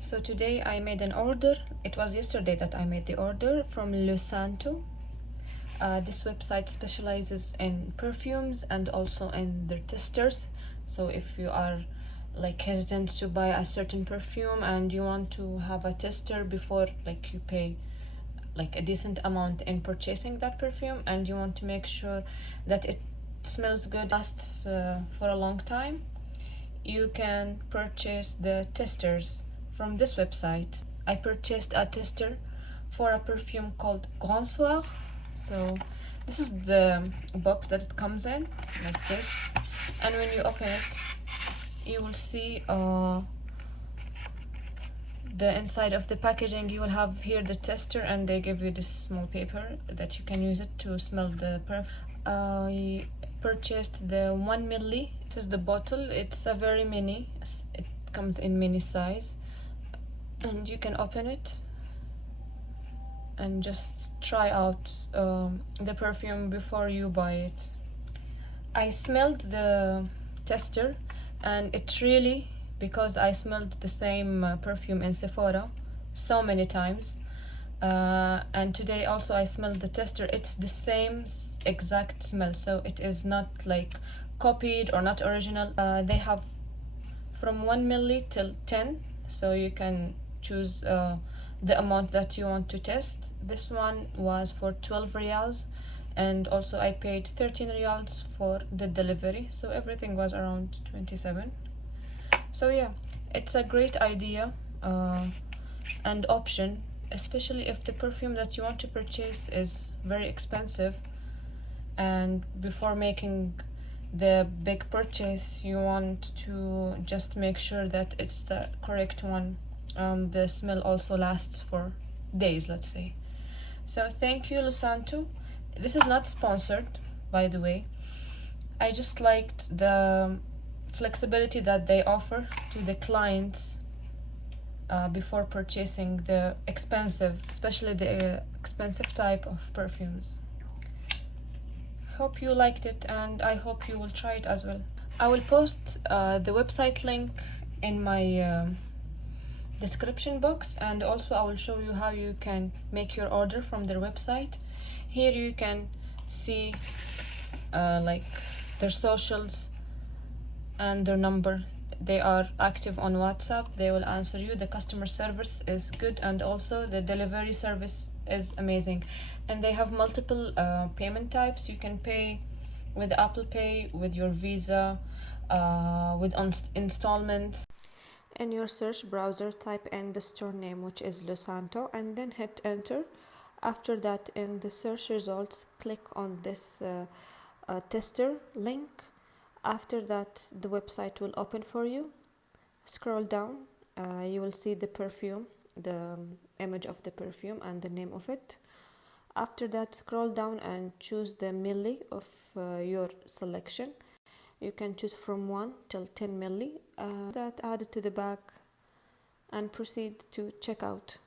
So today I made an order. It was yesterday that I made the order from Lusanto. This website specializes in perfumes and also in their testers. So if you are like hesitant to buy a certain perfume and you want to have a tester before like you pay like a decent amount in purchasing that perfume, and you want to make sure that it smells good, lasts for a long time, you can purchase the testers from this website. I purchased a tester for a perfume called Grand Soir. So this is the box that it comes in, like this, and when you open it you will see the inside of the packaging. You will have here the tester, and they give you this small paper that you can use it to smell the perfume. I purchased the 1 milli. This is the bottle. It's a very mini. It comes in mini size, and you can open it and just try out the perfume before you buy it. I smelled the tester, and it really, because I smelled the same perfume in Sephora so many times, and today also I smelled the tester. It's the same exact smell, so it is not like copied or not original. They have from 1 milli till 10, so you can choose the amount that you want to test. This one was for 12 riyals, and also I paid 13 riyals for the delivery, so everything was around 27. So yeah, it's a great idea and option, especially if the perfume that you want to purchase is very expensive, and before making the big purchase you want to just make sure that it's the correct one, and the smell also lasts for days, let's say. So thank you, Lusanto. This is not sponsored, by the way. I just liked the flexibility that they offer to the clients before purchasing the expensive, especially the expensive type of perfumes. Hope you liked it, and I hope you will try it as well. I will post the website link in my description box, and also I will show you how you can make your order from their website. Here you can see like their socials and their number. They are active on WhatsApp. They will answer you. The customer service is good, and also the delivery service is amazing. And they have multiple payment types. You can pay with Apple Pay, with your Visa, with installments. In your search browser, type in the store name, which is Lusanto, and then hit enter. After that, in the search results, click on this tester link. After that, the website will open for you. Scroll down, you will see the perfume, the image of the perfume and the name of it. After that, scroll down and choose the milli of your selection. You can choose from 1 till 10 milli. That add it to the bag and proceed to checkout.